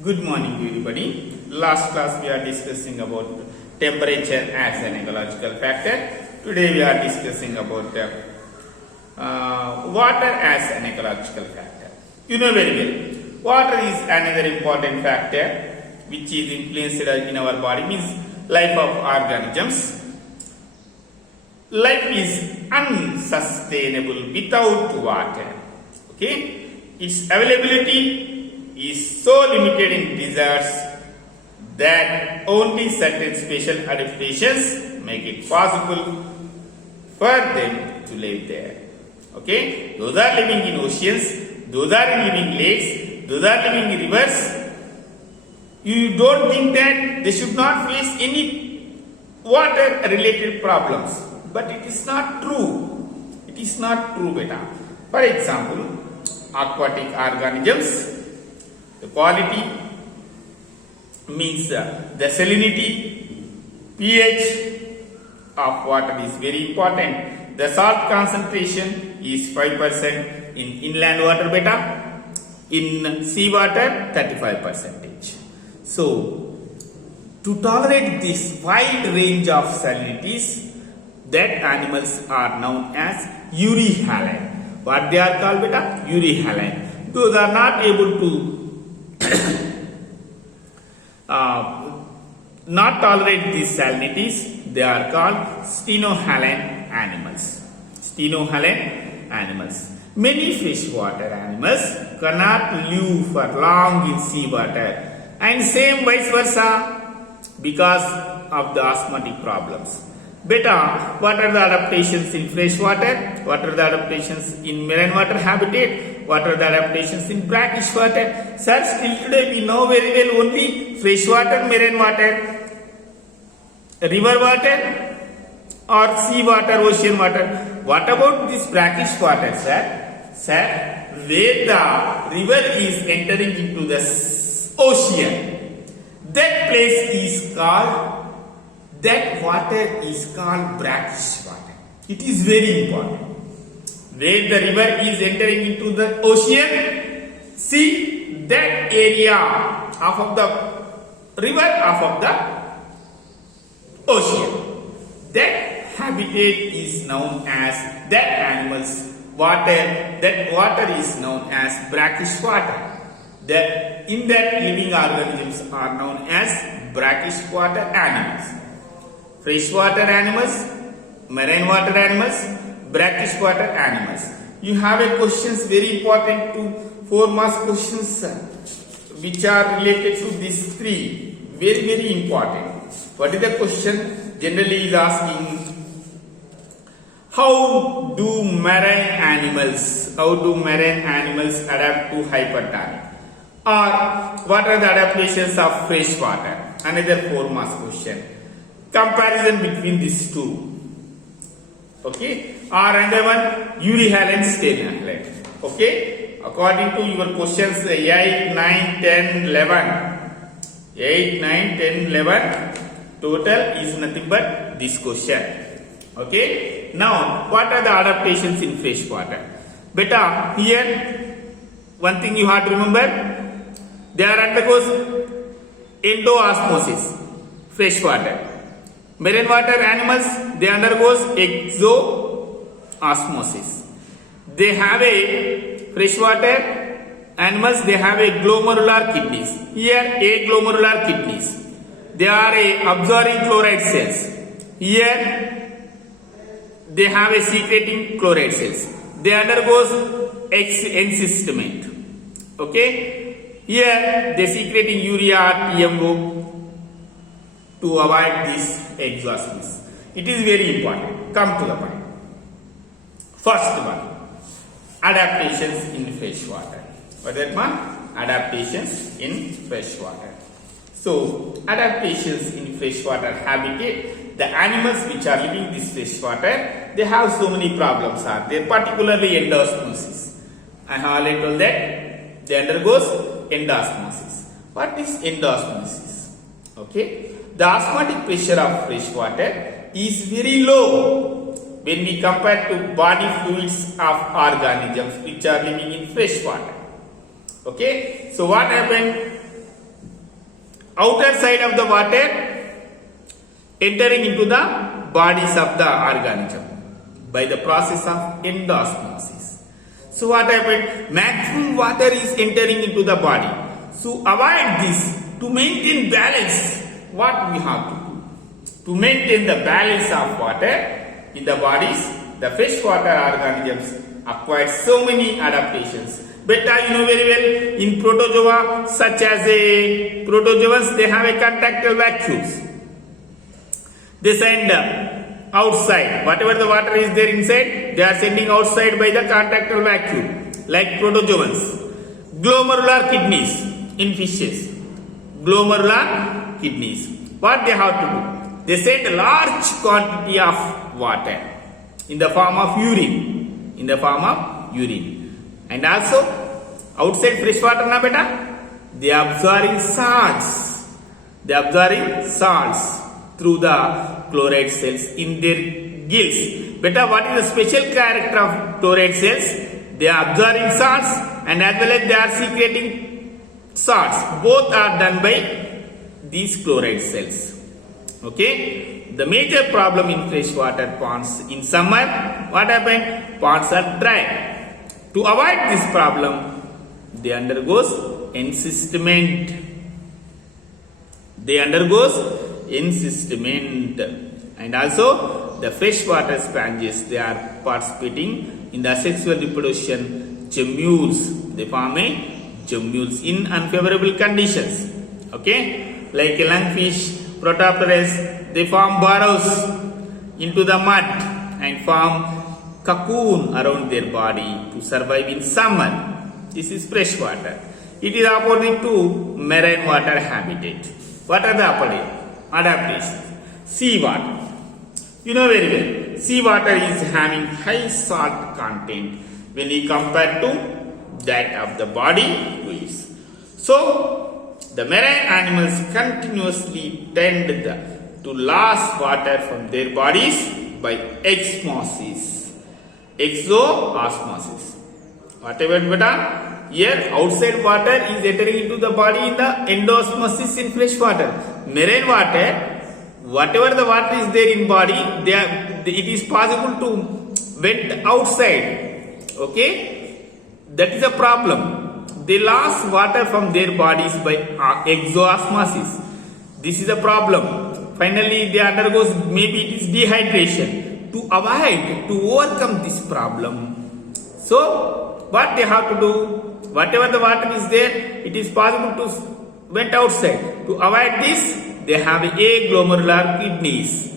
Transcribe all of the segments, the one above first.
Good morning everybody. Last class we are discussing about temperature as an ecological factor. Today we are discussing about water as an ecological factor. You know very well, water is another important factor which is influenced in our body, means life of organisms. Life is unsustainable without water. Okay, its availability is so limited in deserts that only certain special adaptations make it possible for them to live there. Okay, those are living in oceans, those are living lakes, those are living in rivers. You don't think that they should not face any water related problems, but it is not true. It is not true, beta. For example, aquatic organisms, the quality means the salinity, pH of water is very important. The salt concentration is 5% in inland water, beta. In sea water, 35%. So, to tolerate this wide range of salinities, that animals are known as euryhaline. What they are called, beta? Euryhaline. Those are not able to not tolerate these salinities, they are called stenohaline animals. Stenohaline animals. Many freshwater animals cannot live for long in seawater, and same vice versa because of the osmotic problems. Beta, what are the adaptations in freshwater? What are the adaptations in marine water habitat? What are the adaptations in brackish water? Sir, still today we know very well only freshwater, marine water, river water or sea water, ocean water. What about this brackish water, sir? Sir, where the river is entering into the ocean, that place is called, that water is called brackish water. It is very important. Where the river is entering into the ocean, see that area of the river, of the ocean, that habitat is known as, that animals water, that water is known as brackish water. That in that living organisms are known as brackish water animals. Freshwater animals, marine water animals, brackish water animals. You have a questions very important to 4 marks questions which are related to these three. Very important. What is the question? Generally is asking, how do marine animals adapt to hyperthermia? Or what are the adaptations of fresh water? Another 4 marks question. Comparison between these two. Okay, or another one, euryhaline, stenohaline. Okay, according to your questions 8, 9, 10, 11. 8, 9, 10, 11. Total is nothing but this question. Okay, now what are the adaptations in fresh water? Beta, here one thing you have to remember, there undergoes endoosmosis, fresh water. Marine water animals, they undergoes exoosmosis. They have a freshwater animals, they have a glomerular kidneys. Here aglomerular kidneys. They are a absorbing chloride cells. Here they have a secreting chloride cells. They undergoes encystement. Okay. Here they secreting urea or TMO to avoid this exhaustion. It is very important. Come to the point. First one, adaptations in fresh water. What is that one? Adaptations in fresh water. So, adaptations in freshwater habitat, the animals which are living in this freshwater, they have so many problems are there, particularly endosmosis. I have already told that they undergoes endosmosis. What is endosmosis? Okay. The osmotic pressure of fresh water is very low when we compare to body fluids of organisms which are living in fresh water. Okay, so what happened? outer side of the water entering into the bodies of the organism by the process of endosmosis. So what happened? Maximum water is entering into the body. So avoid this. To maintain balance, what we have to do? To maintain the balance of water in the bodies, the freshwater organisms acquired so many adaptations. But you know very well, in protozoa, such as a protozoans, they have a contractile vacuoles. They send outside, whatever the water is there inside, they are sending outside by the contractile vacuole, like protozoans. Glomerular kidneys in fishes. Glomerular kidneys. What they have to do? They send a large quantity of water in the form of urine. In the form of urine. And also, outside freshwater na beta, they are absorbing salts. They are absorbing salts through the chloride cells in their gills. Beta, what is the special character of chloride cells? They are absorbing salts and as well as they are secreting salts. Both are done by these chloride cells. Okay. The major problem in freshwater ponds in summer, what happened? Ponds are dry. To avoid this problem, they undergoes encystment. They undergoes encystment. And also the freshwater sponges, they are participating in the sexual reproduction gemmules. They form a gemmules in unfavorable conditions. Okay, like a lungfish, Protopterus, they form burrows into the mud and form cocoon around their body to survive in summer. This is freshwater. It is opposite to marine water habitat. What are the adaptations? Seawater. You know very well, seawater is having high salt content when you compare to that of the body fluids. So, the marine animals continuously tend to lose water from their bodies by osmosis. Exoosmosis. Whatever beta, here outside water is entering into the body in the endosmosis in fresh water. Marine water, whatever the water is there in body, it is possible to went outside. Okay, that is a problem. They lose water from their bodies by exoosmosis. This is a problem. Finally, they undergoes maybe it is dehydration. To avoid, to overcome this problem, so what they have to do? Whatever the water is there, it is possible to went outside. To avoid this, they have aglomerular kidneys.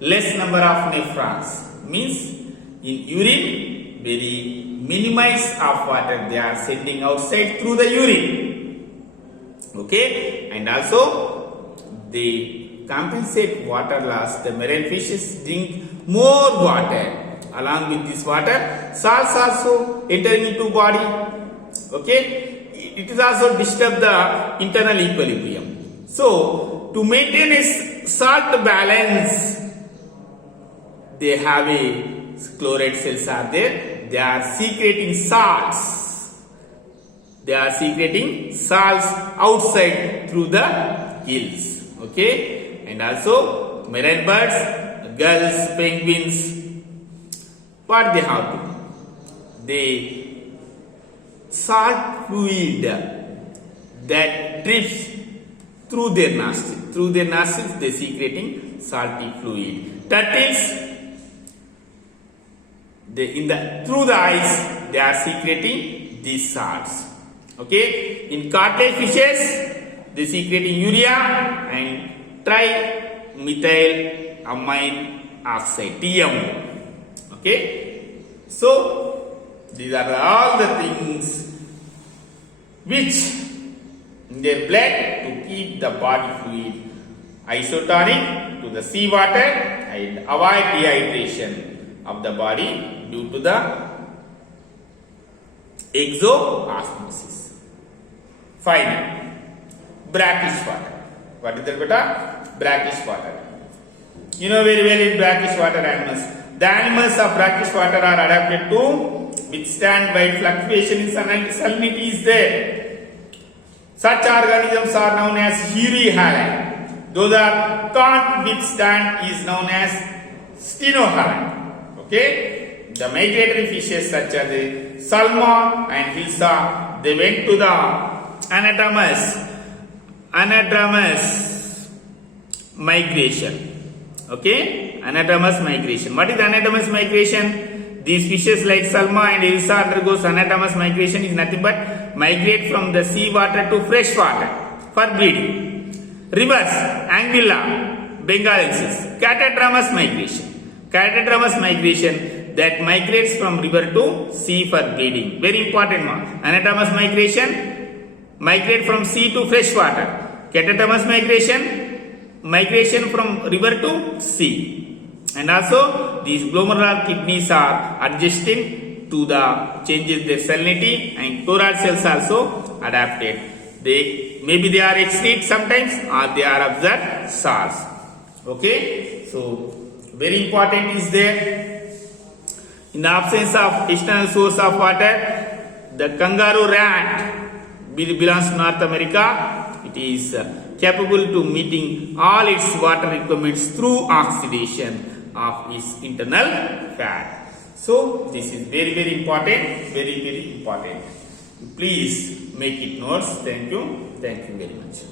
Less number of nephrons means in urine very minimize of water they are sending outside through the urine. Okay, and also they compensate water loss. The marine fishes drink more water. Along with this water, salts also entering into body. Okay, it is also disturb the internal equilibrium. So to maintain a salt balance, they have a chloride cells are there. They are secreting salts. They are secreting salts outside through the gills. Okay, and also marine birds, gulls, penguins. What they have to do? They salt fluid that drips through their nostrils. Through their nostrils, they secreting salty fluid. Turtles, through the eyes, they are secreting these salts. Okay, in cartilage fishes, they secreting urea and trimethylamine oxide (TMO). Okay, so these are all the things which in their blood to keep the body fluid isotonic to the seawater and avoid dehydration of the body due to the exoosmosis. Finally, brackish water. What is that beta? Brackish water. You know very well in brackish water animals. The animals of brackish water are adapted to withstand wide fluctuation in salinity is there. Such organisms are known as euryhaline. Those that can't withstand is known as stenohaline. Okay? The migratory fishes such as the salmon and hilsa, they went to the anadromous migration. Okay? Anadromous migration. What is anadromous migration? These fishes like salmon and hilsa undergoes anadromous migration is nothing but migrate from the sea water to fresh water for breeding. Reverse, Anguilla bengalensis, catadromous migration. Catadromous migration that migrates from river to sea for breeding. Very important one. Anadromous migration, migrate from sea to fresh water. Catadromous migration from river to sea. And also these glomerular kidneys are adjusting to the changes their salinity, and chloral cells also adapted. Maybe they are extinct sometimes, or they are observed SARS. Okay, so very important is there. In the absence of external source of water, the kangaroo rat belongs to North America. It is capable to meeting all its water requirements through oxidation of its internal fat. So this is very important, very important. Please make it notes. Thank you very much.